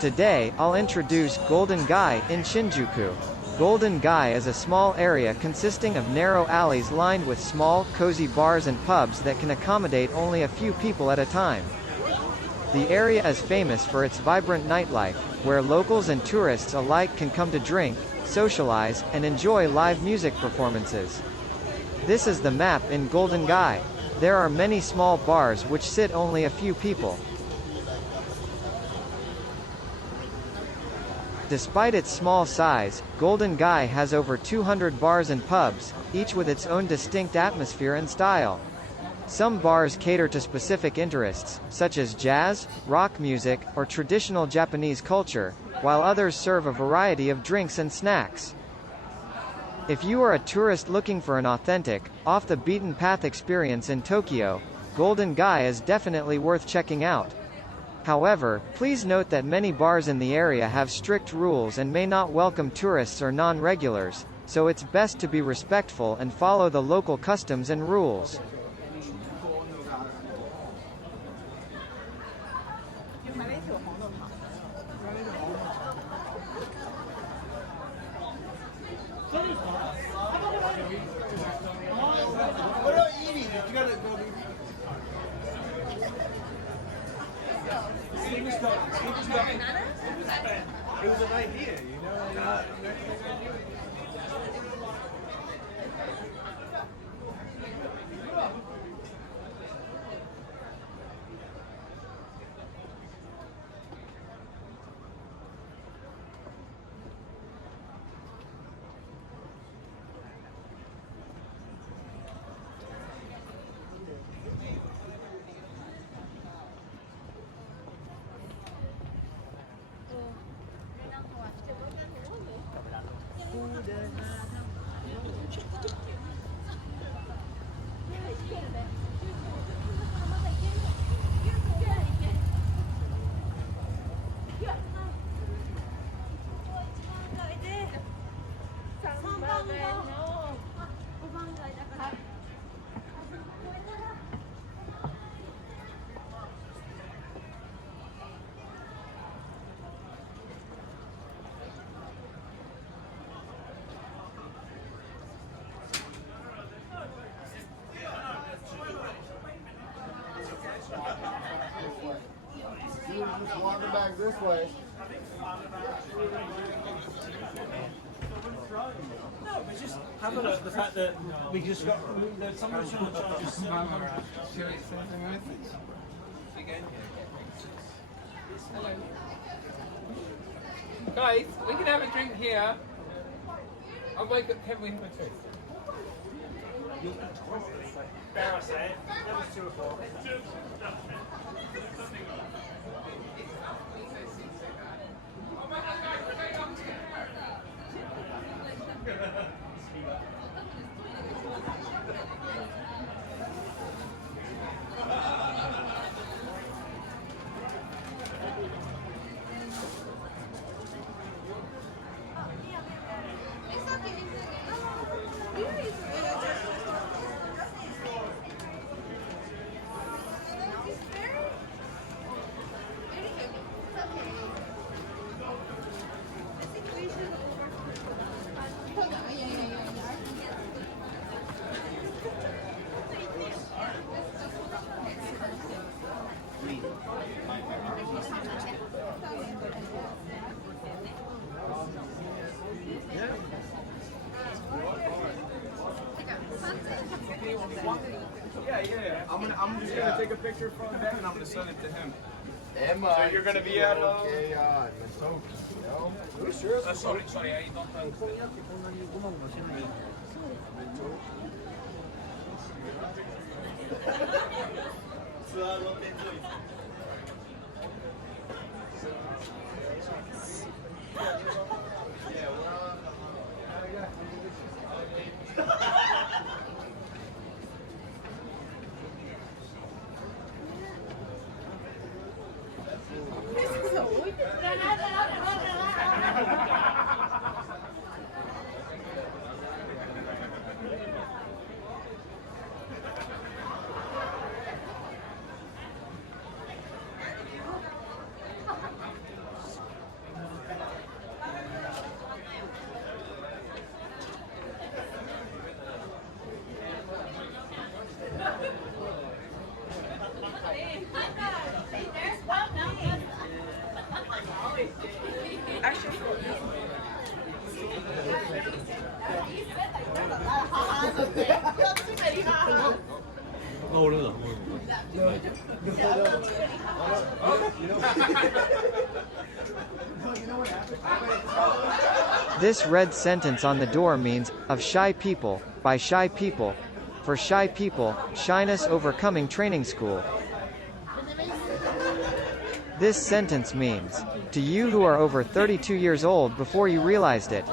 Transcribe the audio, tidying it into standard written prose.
Today, I'll introduce Golden Gai in Shinjuku. Golden Gai is a small area consisting of narrow alleys lined with small, cozy bars and pubs that can accommodate only a few people at a time. The area is famous for its vibrant nightlife, where locals and tourists alike can come to drink, socialize, and enjoy live music performances. This is the map in Golden Gai. There are many small bars which sit only a few people. Despite its small size, Golden Gai has over 200 bars and pubs, each with its own distinct atmosphere and style. Some bars cater to specific interests, such as jazz, rock music, or traditional Japanese culture, while others serve a variety of drinks and snacks. If you are a tourist looking for an authentic, off-the-beaten-path experience in Tokyo, Golden Gai is definitely worth checking out. However, please note that many bars in the area have strict rules and may not welcome tourists or non-regulars, so it's best to be respectful and follow the local customs and rules. It was an idea, you know. Just walking back this way. No, but just have a look at the fact that we just got that someone's trying to charge us Guys, we can have a drink here. I'll wake up Kevin, we have a drink. Dare I say it? That was 2 o'clock. Yeah. I'm just gonna take a picture from him and I'm gonna send it to him. So you're gonna be at Sorry, I don't know. This red sentence on the door means, of shy people, by shy people. For shy people, shyness overcoming training school. This sentence means, to you who are over 32 years old before you realized it.